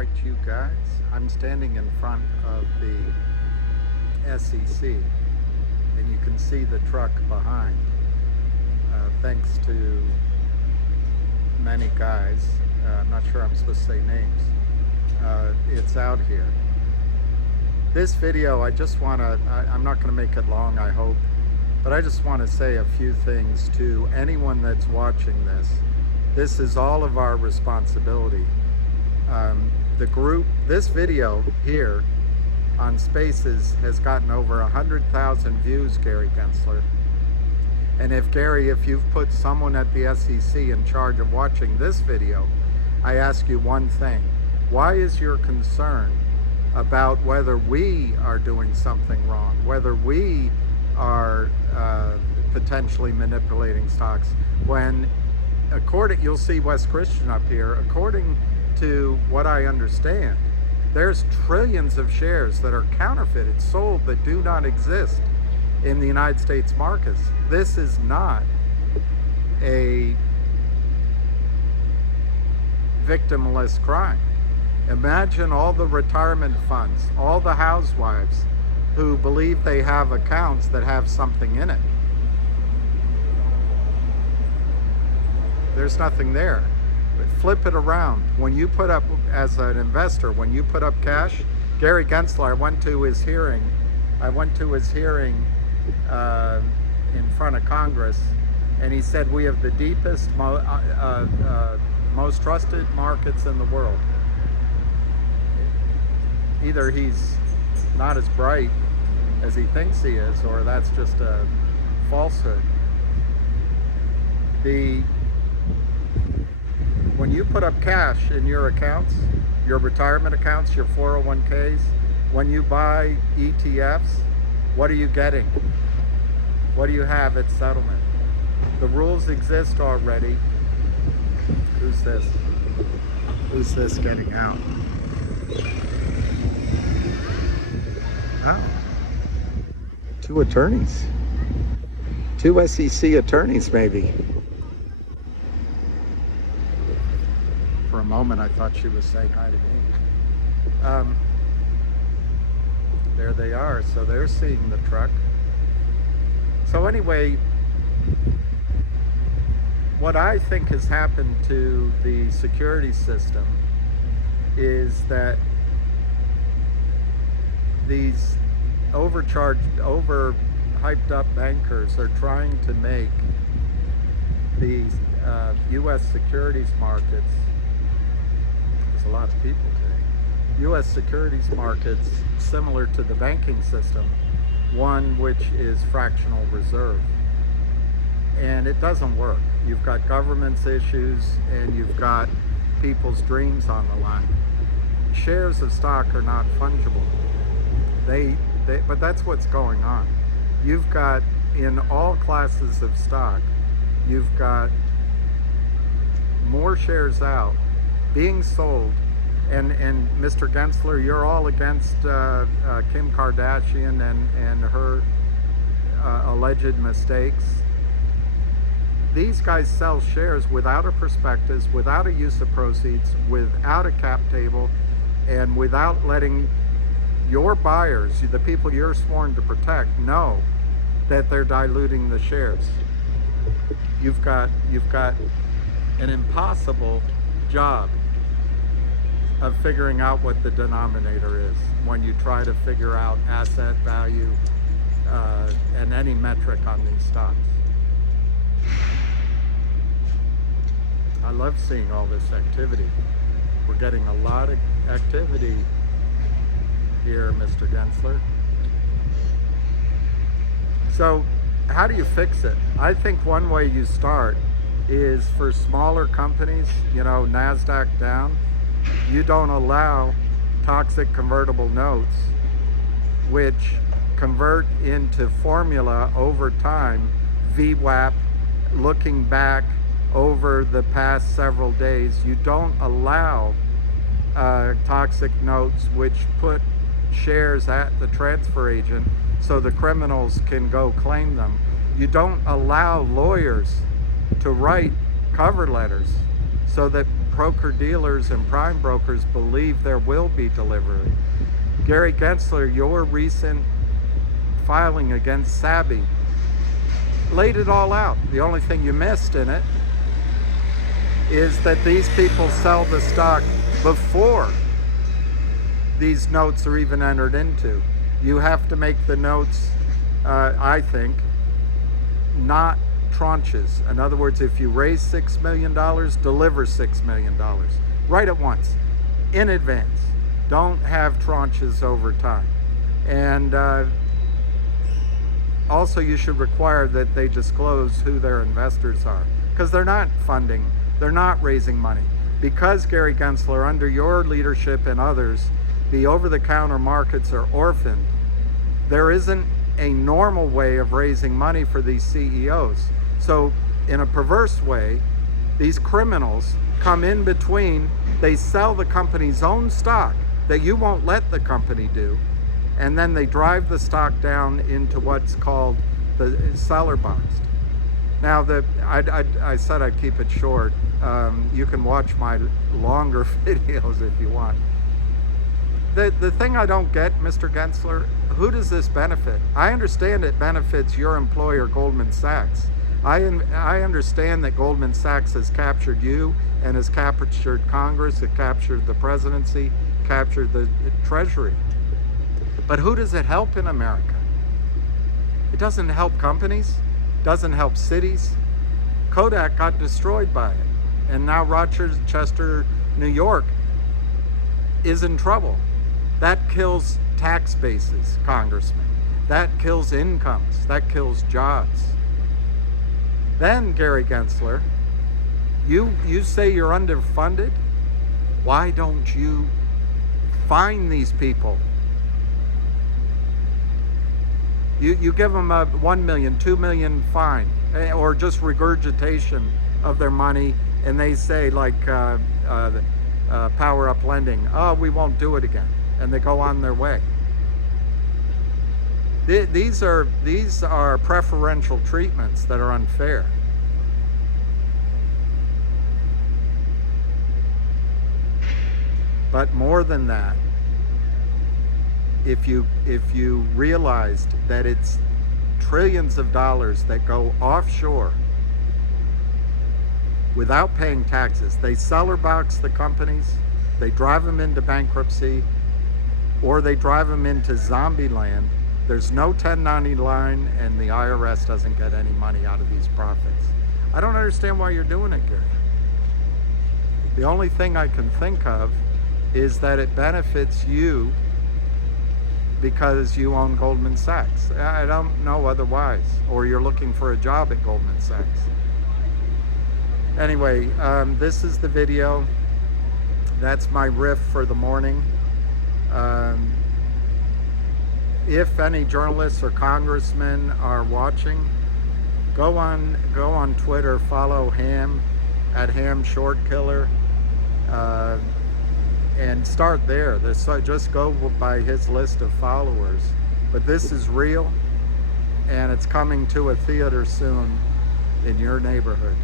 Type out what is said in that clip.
right to you guys. I'm standing in front of the SEC, and you can see the truck behind. Thanks to many guys, I'm not sure I'm supposed to say names, it's out here. This video, I just want to, I'm not going to make it long, I hope, but I just want to say a few things to anyone that's watching this. This is all of our responsibility. The group, this video here on Spaces has gotten over 100,000 views, Gary Gensler. And if you've put someone at the SEC in charge of watching this video, I ask you one thing. Why is your concern about whether we are doing something wrong, whether we are potentially manipulating stocks, when you'll see West Christian up here, according to what I understand, there's trillions of shares that are counterfeited, sold, that do not exist in the United States markets. This is not a victimless crime. Imagine all the retirement funds, all the housewives who believe they have accounts that have something in it. There's nothing there. But flip it around. When you put up, as an investor, when you put up cash, Gary Gensler, I went to his hearing in front of Congress, and he said we have the deepest, most trusted markets in the world. Either he's not as bright as he thinks he is, or that's just a falsehood. When you put up cash in your accounts, your retirement accounts, your 401ks, when you buy ETFs, what are you getting? What do you have at settlement? The rules exist already. Who's this? Who's this getting out? Oh. Two attorneys. Two SEC attorneys, maybe. For a moment, I thought she was saying hi to me. There they are. So they're seeing the truck. So anyway, what I think has happened to the security system is that these overhyped up bankers are trying to make these U.S. securities markets, there's a lot of people today, U.S. securities markets similar to the banking system, one which is fractional reserve. And it doesn't work. You've got government's issues and you've got people's dreams on the line. Shares of stock are not fungible. But that's what's going on. You've got, in all classes of stock, you've got more shares out being sold. And Mr. Gensler, you're all against Kim Kardashian and her alleged mistakes. These guys sell shares without a prospectus, without a use of proceeds, without a cap table, and without letting your buyers, the people you're sworn to protect, know that they're diluting the shares. You've got an impossible job of figuring out what the denominator is when you try to figure out asset value and any metric on these stocks. I love seeing all this activity. We're getting a lot of activity here, Mr. Gensler. So how do you fix it? I think one way you start is for smaller companies, NASDAQ down, you don't allow toxic convertible notes, which convert into formula over time, VWAP, looking back over the past several days. You don't allow toxic notes which put shares at the transfer agent so the criminals can go claim them. You don't allow lawyers to write cover letters so that broker-dealers and prime brokers believe there will be delivery. Gary Gensler, your recent filing against Sabi laid it all out. The only thing you missed in it is that these people sell the stock before these notes are even entered into. You have to make the notes, I think, not tranches. In other words, if you raise $6 million, deliver $6 million right at once, in advance. Don't have tranches over time. And also you should require that they disclose who their investors are, because they're not funding, they're not raising money. Because, Gary Gensler, under your leadership and others, the over-the-counter markets are orphaned. There isn't a normal way of raising money for these CEOs. So in a perverse way, these criminals come in between, they sell the company's own stock that you won't let the company do, and then they drive the stock down into what's called the seller boxed. Now, I said I'd keep it short. You can watch my longer videos if you want. The thing I don't get, Mr. Gensler, who does this benefit? I understand it benefits your employer, Goldman Sachs. I understand that Goldman Sachs has captured you and has captured Congress, it captured the presidency, captured the Treasury. But who does it help in America? It doesn't help companies, doesn't help cities. Kodak got destroyed by it. And now Rochester, New York is in trouble. That kills tax bases, Congressman. That kills incomes. That kills jobs. Then, Gary Gensler, you say you're underfunded. Why don't you fine these people? You give them a $1 million, $2 million fine, or just regurgitation of their money, and they say, like Power Up Lending, oh, we won't do it again, and they go on their way. These are preferential treatments that are unfair. But more than that, if you realized that it's trillions of dollars that go offshore without paying taxes, they seller box the companies, they drive them into bankruptcy, or they drive them into zombie land. There's no 1099, and the IRS doesn't get any money out of these profits. I don't understand why you're doing it, Gary. The only thing I can think of is that it benefits you because you own Goldman Sachs. I don't know otherwise. Or you're looking for a job at Goldman Sachs. Anyway, this is the video. That's my riff for the morning. If any journalists or congressmen are watching, go on Twitter, follow Ham at Ham Short Killer, and start there. Just go by his list of followers. But this is real, and it's coming to a theater soon in your neighborhood.